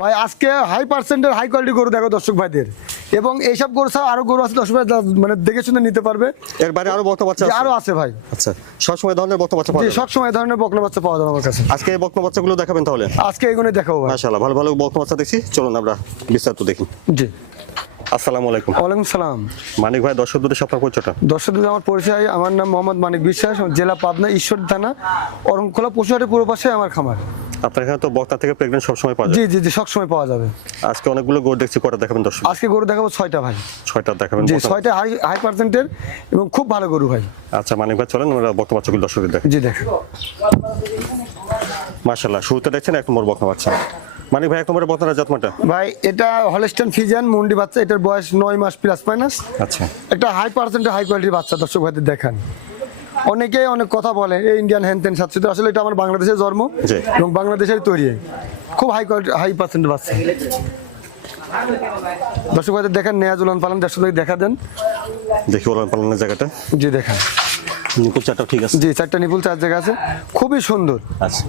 ভাই আজকে হাই পার্সেন্টের হাই কোয়ালিটি গরু দেখো দর্শক ভাইদের। এবং এইসব গরু ছাড়া আরও গরু আছে দর্শক ভাই মানে দেখে শুনে নিতে পারবে। এর বাইরে আরও বক্তা বাচ্চা আরও আছে ভাই। আচ্ছা সবসময় ধরনের বক্তা বাচ্চা পাওয়া? সবসময় এই ধরনের বকনা বাচ্চা পাওয়া যাবে আমার কাছে। আজকে এই বক্তা বাচ্চাগুলো দেখাবেন তাহলে। আজকে এগুলো দেখাবো ভাই। মাশাআল্লাহ ভালো ভালো বক্তা বাচ্চা দেখছি। চলুন আমরা বিস্তারিত দেখি। জি। আসসালামু আলাইকুম। ওয়ালাইকুম সালাম। মানিক ভাই দর্শক দুটো সপ্তাহ পরিচয়টা। দর্শক দিদি আমার পরিচয় আমার নাম মোহাম্মদ মানিক বিশ্বাস জেলা পাবনা ঈশ্বর থানা অরংখোলা পশুহাটের পূর্ব পাশে আমার খামার। আপনার এখানে তো বক্তা থেকে প্রেগনেন্ট সবসময় পাওয়া জি যায়। জি জি সবসময় পাওয়া যাবে। আজকে অনেকগুলো গরু দেখছি কটা দেখাবেন দর্শক? আজকে গরু দেখাবো ছয়টা ভাই। ছয়টা দেখাবেন জি ছয়টা হাই হাই পার্সেন্টের এবং খুব ভালো গরু ভাই। আচ্ছা মানিক ভাই চলেন আমরা বক্তা বাচ্চাগুলো দর্শকদের দেখেন জি দেখ মাশাআল্লাহ শুরুতে দেখছেন এক নম্বর বক্তা বাচ্চা। মানিক ভাই নম্বরের বক্তার জাতমাটা? ভাই এটা হলস্টান ফিজিয়ান মুন্ডি বাচ্চা এটার বয়স নয় মাস প্লাস মাইনাস আচ্ছা। একটা হাই পার্সেন্টের হাই কোয়ালিটির বাচ্চা দর্শক ভাইদের দেখান। অনেকেই অনেক কথা বলে এই ইন্ডিয়ান হ্যান ত্যান সাথে আসলে এটা আমার বাংলাদেশের জন্ম। এবং বাংলাদেশের তৈরি। খুব হাই কোয়ালিটি হাই পার্সেন্ট বাচ্চা দর্শক ভাইদের দেখেন নেয়াজ উলান পালন দর্শক দেখা দেন। দেখি উলান পালনের জায়গাটা। জি দেখেন। নিপুল চারটা ঠিক আছে। জি চারটা নিপুল চার জায়গা আছে। খুবই সুন্দর। আচ্ছা।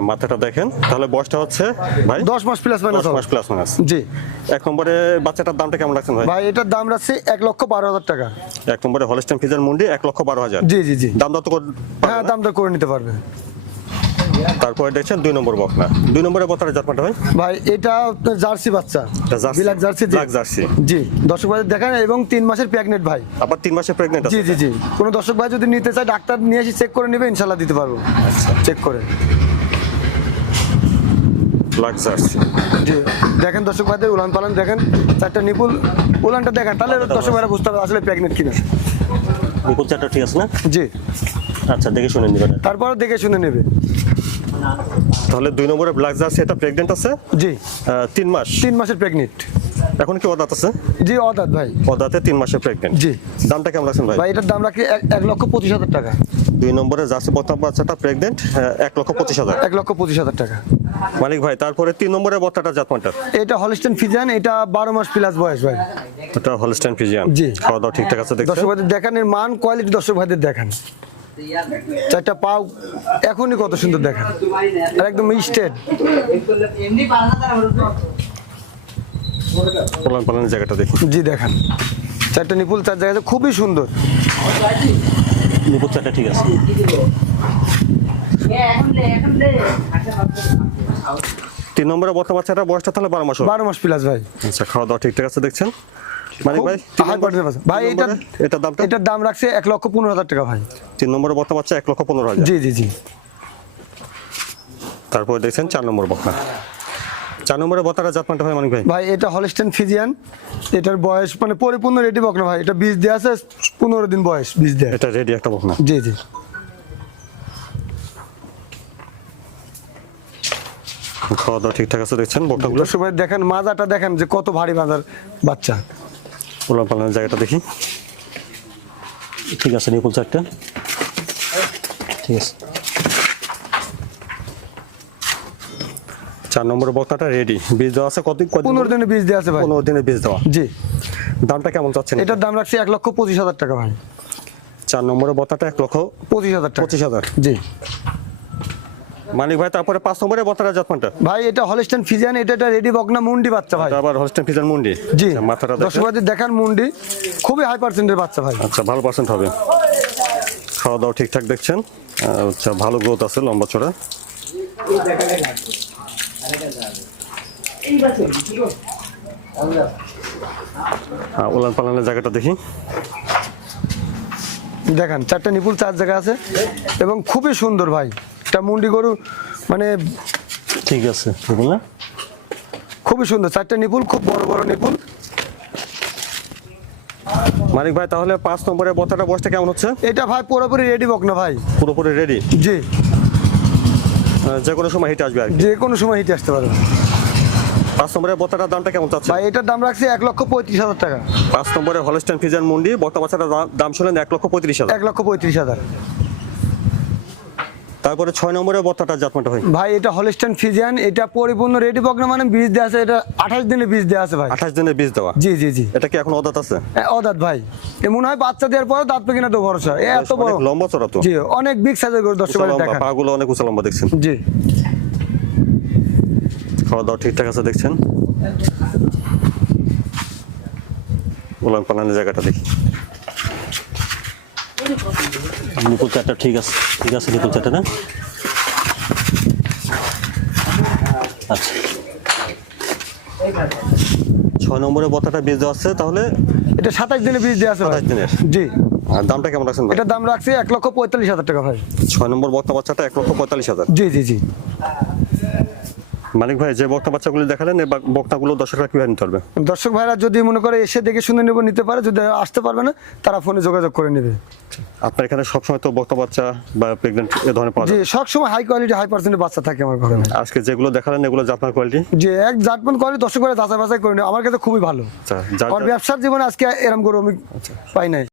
আর মাথাটা দেখেন। তাহলে বয়সটা হচ্ছে ভাই? দশ মাস প্লাস মাইনাস দশ মাস প্লাস মাইনাস জি। এক নম্বরে বাচ্চাটার দামটা কেমন রাখছেন ভাই? ভাই এটার দাম রাখছে এক লক্ষ বারো হাজার টাকা। এক নম্বরে হলস্টেন ফিজার মুন্ডি এক লক্ষ বারো হাজার। জি জি জি। দাম দর তো হ্যাঁ দামটা করে নিতে পারবে। তারপরে দেখছেন দুই নম্বর বকনা। দুই নম্বরে বতারে জাতমাটা ভাই? ভাই এটা আপনার জার্সি বাচ্চা। এটা জার্সি। বিলাক জার্সি জি। Black jersey. জি। দর্শক ভাই দেখেন এবং তিন মাসের প্রেগনেন্ট ভাই। আবার তিন মাসে প্রেগনেন্ট জি আছে। জি জি কোনো দর্শক ভাই যদি নিতে চায় ডাক্তার নিয়ে এসে চেক করে নেবে ইনশাল্লাহ দিতে পারব। চেক করে। ব্ল্যাক দেখেন দর্শক ভাইদের উলান পালান দেখেন চারটা নিপুল। উলানটা দেখেন তাহলে দর্শক ভাইরা বুঝতে পারবে আসলে প্রেগনেন্ট কিনা। নিপুল চারটা ঠিক আছে না? জি। আচ্ছা দেখে শুনে নিবেন। তারপরে দেখে শুনে নেবে। তাহলে দুই নম্বরে ব্ল্যাক জার্সি এটা প্রেগনেন্ট আছে? জি। তিন মাস। তিন মাসের প্রেগনেন্ট এখন কি অদাত আছে? জি অদাত ভাই। অদাতে তিন মাসে প্রেগনেন্ট জি। দামটা কেমন রাখছেন ভাই? ভাই এটার দাম রাখি এক- লক্ষ পঁচিশ হাজার টাকা। দুই নম্বরে জার্সি বর্তমান বাচ্চাটা প্রেগনেন্ট এক লক্ষ পঁচিশ হাজার। এক লক্ষ পঁচিশ হাজার টাকা। মালিক ভাই তারপরে তিন নম্বরে বত্তাটা জাতমানটা এটা হলিস্টেন ফিজান এটা বারো মাস প্লাস বয়স ভাই। এটা হলস্টাইন ফিজিয়ান জি। খাওয়া দাওয়া ঠিকঠাক আছে দর্শক ভাইদের দেখান এর মান কোয়ালিটি দর্শক ভাইদের দেখান। চারটা পাও এখনই কত সুন্দর দেখান আর একদম স্টেট পোলান পালানের জায়গাটা দেখি। জি দেখান। চারটা নিপুল চার জায়গাতে খুবই সুন্দর। চারটা ঠিক আছে। তিন নম্বরে বর্তমান বাচ্চাটা বয়সটা তাহলে বারো মাস। বারো মাস প্লাস ভাই। আচ্ছা খাওয়া দাওয়া ঠিকঠাক আছে দেখছেন? মালিক ভাই হাই কোয়ালিটির বাচ্চা। ভাই তিন এটা এটার দামটা? এটার দাম রাখছে এক লক্ষ পনেরো হাজার টাকা ভাই। তিন বর্তমান বাচ্চা এক লক্ষ পনেরো হাজার। জি জি জি। তারপরে দেখছেন চার নম্বর বকনা চার নম্বরে বতারা ভাই মানিক ভাই। ভাই এটা হলিস্টেন ফিজিয়ান এটার বয়স মানে পরিপূর্ণ রেডি বক না ভাই। এটা বীজ দেওয়া আছে পনেরো দিন বয়স বীজ দেওয়া এটা রেডি একটা বকনা জি জি। খাওয়া দাওয়া ঠিকঠাক আছে দেখছেন বকনাগুলো দেখেন মাজাটা দেখেন যে কত ভারী মাজার বাচ্চা। পোলান পালানের জায়গাটা দেখি। ঠিক আছে নিপুল চারটা ঠিক আছে। চার নম্বরের বকনাটা রেডি বীজ দেওয়া আছে কত কত পনেরো দিনে বীজ দেওয়া আছে ভাই। পনেরো দিনের বীজ দেওয়া। জি। দামটা কেমন চাচ্ছেন এটার দাম রাখছি এক লক্ষ পঁচিশ হাজার টাকা ভাই। চার নম্বরের বতাটা এক লক্ষ পঁচিশ হাজার টাকা। পঁচিশ হাজার। জি। মালিক ভাই তারপরে পাঁচ নম্বরে বতাটা জাতমানটা ভাই এটা হলিস্টেন ফিজিয়ান এটা এটা রেডি বকনা মুন্ডি বাচ্চা ভাই। আবার হোস্টেন ফিজার মুন্ডি। জি আচ্ছা, মাথাটা দর্শক দেখেন দেখান মুন্ডি। খুবই হাই পার্সেন্টের বাচ্চা ভাই। আচ্ছা ভালো পার্সেন্ট হবে। খাওয়া দাওয়া ঠিকঠাক দেখছেন। আচ্ছা ভালো গ্রোথ আছে লম্বা চড়া। উলান পালানের জায়গাটা দেখি। দেখান চারটা নিপুল চার জায়গা আছে। এবং খুবই সুন্দর ভাই। এটা মুন্ডি গরু মানে ঠিক আছে খুবই সুন্দর চারটা নিপুল খুব বড় বড় নিপুল। মালিক ভাই তাহলে পাঁচ নম্বরের বতাটা বয়সটা কেমন হচ্ছে? এটা ভাই পুরোপুরি রেডি বক না ভাই। পুরোপুরি রেডি জি। যে কোনো সময় হিটে আসবে যে কোনো সময় হিটে আসতে পারবে পাঁচ নম্বরের বতাটার দামটা কেমন চাচ্ছে ভাই এটার দাম রাখছি এক লক্ষ পঁয়ত্রিশ হাজার টাকা। পাঁচ নম্বরের হলস্টেন ফিজার মুন্ডি বর্তমান দাম শুনলেন এক লক্ষ পঁয়ত্রিশ হাজার। এক লক্ষ পঁয়ত্রিশ হাজার। তারপরে ছয় নম্বরের বত্তাটা জাতমানটা ভাই। ভাই এটা হলিস্টান ফিজিয়ান এটা পরিপূর্ণ রেডি বকনা মানে বীজ দেওয়া আছে এটা আঠাশ দিনে বীজ দেওয়া আছে ভাই। আঠাশ দিনের বীজ দেওয়া? জি জি জি। এটা কি এখন অদাত আছে? অদাঁত ভাই। মনে হয় বাচ্চা দেওয়ার পরেও দাঁত পেকিনা তো ভরসা। এত বড়। লম্বা চড়া তো। জি অনেক বিগ সাইজের গরু দর্শক লম্বা পাগুলো অনেক উঁচা লম্বা দেখছেন। জি। খাওয়া দাওয়া ঠিকঠাক আছে দেখছেন? গোলাম পালানের জায়গাটা দেখি। নিপুল চারটা ঠিক আছে ঠিক আছে নিপুল চারটা না? আচ্ছা। ছয় নম্বরের বতাটা বীজ দেওয়া আছে তাহলে এটা সাতাশ দিনে বীজ দেওয়া আছে 27 দিনের। জি। আর দামটা কেমন রাখছেন? এটার দাম রাখছি এক লক্ষ পঁয়তাল্লিশ হাজার টাকা ভাই। ছয় নম্বর বক্তা বাচ্চাটা এক লক্ষ পঁয়তাল্লিশ হাজার। জি জি জি। মানিক ভাই যে বক্তা বাচ্চাগুলো দেখালেন এই বক্তাগুলো দর্শকরা কীভাবে নিতে পারবে? দর্শক ভাইরা যদি মনে করে এসে দেখে শুনে নেব নিতে পারে যদি আসতে পারবে না তারা ফোনে যোগাযোগ করে নেবে। আপনার এখানে সবসময় তো বক্তা বাচ্চা বা প্রেগনেন্ট এ ধরনের পাওয়া জি যায়? সব সময় হাই কোয়ালিটি হাই পার্সেন্টের বাচ্চা থাকে আমার ঘরে। আজকে যেগুলো দেখালেন এগুলো জাতমার কোয়ালিটি যে এক জাতমান কোয়ালিটি দর্শক ভাইরা যাচাই বাছাই করে নেবে। আমার কাছে খুবই ভালো। আচ্ছা যার আমার ব্যবসার জীবনে আজকে এরকম গরু আমি পাই নাই।